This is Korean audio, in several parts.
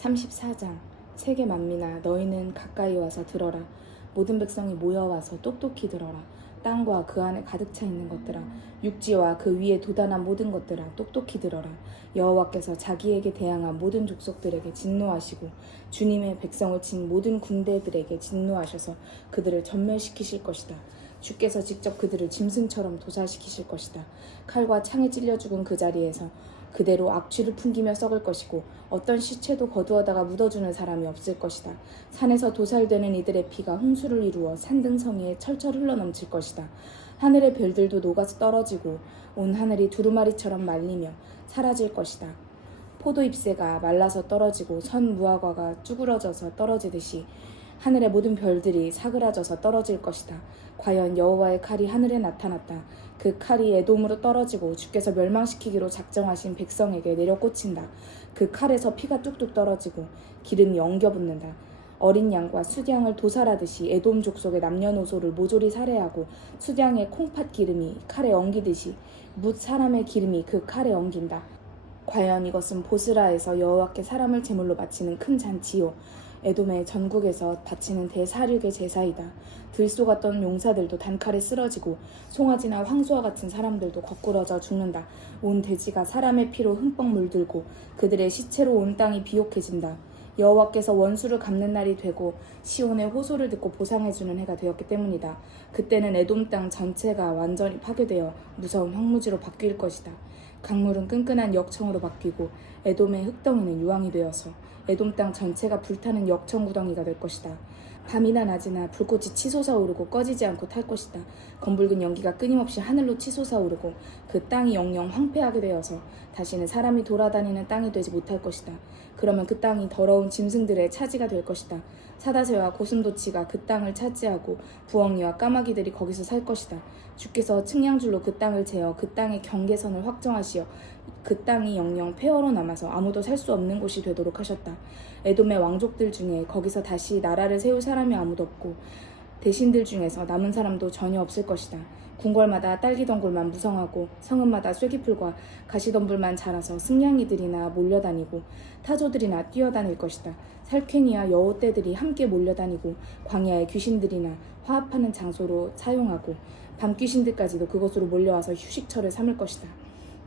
34장 세계 만민아 너희는 가까이 와서 들어라. 모든 백성이 모여와서 똑똑히 들어라. 땅과 그 안에 가득 차 있는 것들아, 육지와 그 위에 도단한 모든 것들아, 똑똑히 들어라. 여호와께서 자기에게 대항한 모든 족속들에게 진노하시고 주님의 백성을 친 모든 군대들에게 진노하셔서 그들을 전멸시키실 것이다. 주께서 직접 그들을 짐승처럼 도살시키실 것이다. 칼과 창에 찔려 죽은 그 자리에서 그대로 악취를 풍기며 썩을 것이고 어떤 시체도 거두어다가 묻어주는 사람이 없을 것이다. 산에서 도살되는 이들의 피가 홍수를 이루어 산등성이에 철철 흘러넘칠 것이다. 하늘의 별들도 녹아서 떨어지고 온 하늘이 두루마리처럼 말리며 사라질 것이다. 포도잎새가 말라서 떨어지고 선 무화과가 쭈그러져서 떨어지듯이 하늘의 모든 별들이 사그라져서 떨어질 것이다. 과연 여호와의 칼이 하늘에 나타났다. 그 칼이 에돔으로 떨어지고 주께서 멸망시키기로 작정하신 백성에게 내려 꽂힌다. 그 칼에서 피가 뚝뚝 떨어지고 기름이 엉겨붙는다. 어린 양과 숫양을 도살하듯이 에돔 족속의 남녀노소를 모조리 살해하고 숫양의 콩팥 기름이 칼에 엉기듯이 뭇 사람의 기름이 그 칼에 엉긴다. 과연 이것은 보스라에서 여호와께 사람을 제물로 바치는 큰 잔치요 에돔의 전국에서 바치는 대사륙의 제사이다. 들쏘갔던 용사들도 단칼에 쓰러지고 송아지나 황소와 같은 사람들도 거꾸러져 죽는다. 온 대지가 사람의 피로 흠뻑 물들고 그들의 시체로 온 땅이 비옥해진다. 여호와께서 원수를 갚는 날이 되고 시온의 호소를 듣고 보상해주는 해가 되었기 때문이다. 그때는 에돔 땅 전체가 완전히 파괴되어 무서운 황무지로 바뀔 것이다. 강물은 끈끈한 역청으로 바뀌고 에돔의 흙덩이는 유황이 되어서 에돔 땅 전체가 불타는 역청 구덩이가 될 것이다. 밤이나 낮이나 불꽃이 치솟아 오르고 꺼지지 않고 탈 것이다. 검붉은 연기가 끊임없이 하늘로 치솟아 오르고 그 땅이 영영 황폐하게 되어서 다시는 사람이 돌아다니는 땅이 되지 못할 것이다. 그러면 그 땅이 더러운 짐승들의 차지가 될 것이다. 사다새와 고슴도치가 그 땅을 차지하고 부엉이와 까마귀들이 거기서 살 것이다. 주께서 측량줄로 그 땅을 재어 그 땅의 경계선을 확정하시어 그 땅이 영영 폐허로 남아서 아무도 살 수 없는 곳이 되도록 하셨다. 에돔의 왕족들 중에 거기서 다시 나라를 세울 사람이 아무도 없고 대신들 중에서 남은 사람도 전혀 없을 것이다. 궁궐마다 딸기덩굴만 무성하고 성읍마다 쐐기풀과 가시덤불만 자라서 승냥이들이나 몰려다니고 타조들이나 뛰어다닐 것이다. 살쾡이와 여우떼들이 함께 몰려다니고 광야의 귀신들이나 화합하는 장소로 사용하고 밤귀신들까지도 그곳으로 몰려와서 휴식처를 삼을 것이다.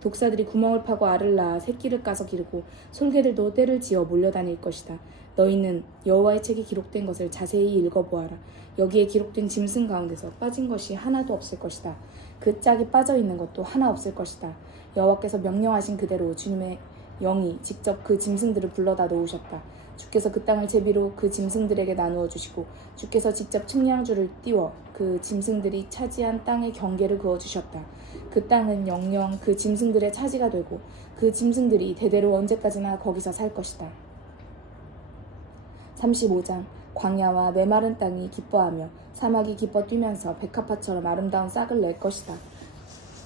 독사들이 구멍을 파고 알을 낳아 새끼를 까서 기르고 솔개들도 떼를 지어 몰려다닐 것이다. 너희는 여호와의 책에 기록된 것을 자세히 읽어보아라. 여기에 기록된 짐승 가운데서 빠진 것이 하나도 없을 것이다. 그 짝이 빠져있는 것도 하나 없을 것이다. 여호와께서 명령하신 그대로 주님의 영이 직접 그 짐승들을 불러다 놓으셨다. 주께서 그 땅을 제비로 그 짐승들에게 나누어 주시고 주께서 직접 측량줄을 띄워 그 짐승들이 차지한 땅의 경계를 그어주셨다. 그 땅은 영영 그 짐승들의 차지가 되고 그 짐승들이 대대로 언제까지나 거기서 살 것이다. 35장 광야와 메마른 땅이 기뻐하며 사막이 기뻐 뛰면서 백합화처럼 아름다운 싹을 낼 것이다.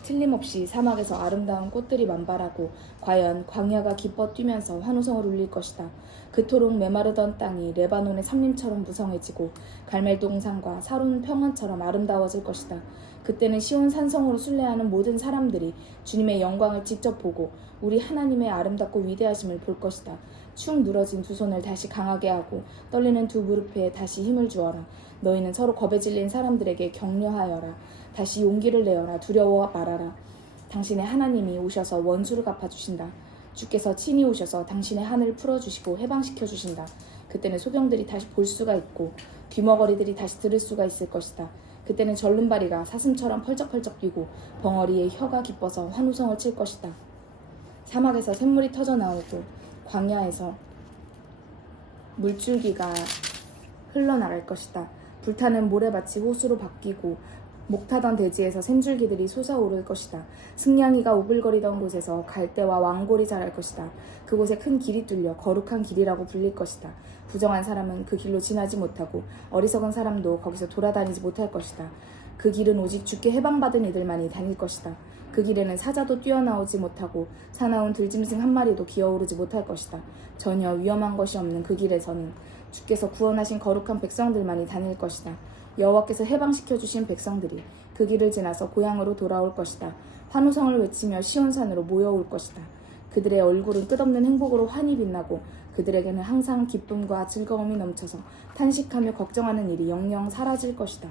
틀림없이 사막에서 아름다운 꽃들이 만발하고 과연 광야가 기뻐 뛰면서 환호성을 울릴 것이다. 그토록 메마르던 땅이 레바논의 삼림처럼 무성해지고 갈멜동산과 사론 평원처럼 아름다워질 것이다. 그때는 시온 산성으로 순례하는 모든 사람들이 주님의 영광을 직접 보고 우리 하나님의 아름답고 위대하심을 볼 것이다. 축 늘어진 두 손을 다시 강하게 하고 떨리는 두 무릎에 다시 힘을 주어라. 너희는 서로 겁에 질린 사람들에게 격려하여라. 다시 용기를 내어라. 두려워 말아라. 당신의 하나님이 오셔서 원수를 갚아주신다. 주께서 친히 오셔서 당신의 한을 풀어주시고 해방시켜주신다. 그때는 소경들이 다시 볼 수가 있고 귀머거리들이 다시 들을 수가 있을 것이다. 그때는 절름발이가 사슴처럼 펄쩍펄쩍 뛰고 벙어리의 혀가 기뻐서 환호성을 칠 것이다. 사막에서 샘물이 터져 나오고 광야에서 물줄기가 흘러나갈 것이다. 불타는 모래밭이 호수로 바뀌고 목타던 대지에서 샘줄기들이 솟아오를 것이다. 승냥이가 우글거리던 곳에서 갈대와 왕골이 자랄 것이다. 그곳에 큰 길이 뚫려 거룩한 길이라고 불릴 것이다. 부정한 사람은 그 길로 지나지 못하고 어리석은 사람도 거기서 돌아다니지 못할 것이다. 그 길은 오직 주께 해방받은 이들만이 다닐 것이다. 그 길에는 사자도 뛰어나오지 못하고 사나운 들짐승 한 마리도 기어오르지 못할 것이다. 전혀 위험한 것이 없는 그 길에서는 주께서 구원하신 거룩한 백성들만이 다닐 것이다. 여호와께서 해방시켜주신 백성들이 그 길을 지나서 고향으로 돌아올 것이다. 환호성을 외치며 시온산으로 모여올 것이다. 그들의 얼굴은 끝없는 행복으로 환히 빛나고 그들에게는 항상 기쁨과 즐거움이 넘쳐서 탄식하며 걱정하는 일이 영영 사라질 것이다.